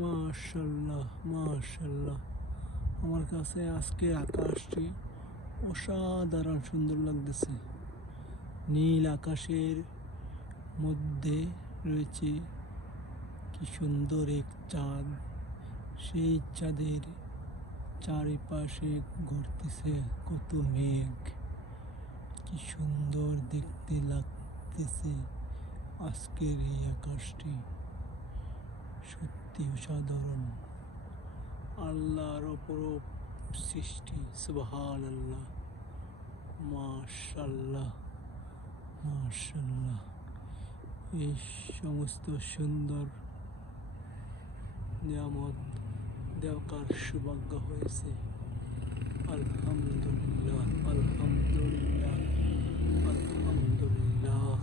মাশাল্লাহ মাশাল্লাহ, আমার কাছে আজকে আকাশটি অসাধারণ সুন্দর লাগতেছে। নীল আকাশের মধ্যে রয়েছে কি সুন্দর এক চাঁদ। সেই চাঁদের চারিপাশে ঘুরতেছে কত মেঘ। কি সুন্দর দেখতে লাগতেছে আজকের এই আকাশটি, সত্যি অসাধারণ। আল্লাহর অপরূপ সৃষ্টি, সুবহানাল্লাহ, মাশাআল্লাহ মাশাআল্লাহ। এই সমস্ত সুন্দর নিয়ামত দেখার সৌভাগ্য হয়েছে। আলহামদুলিল্লাহ আলহামদুলিল্লাহ আলহামদুলিল্লাহ।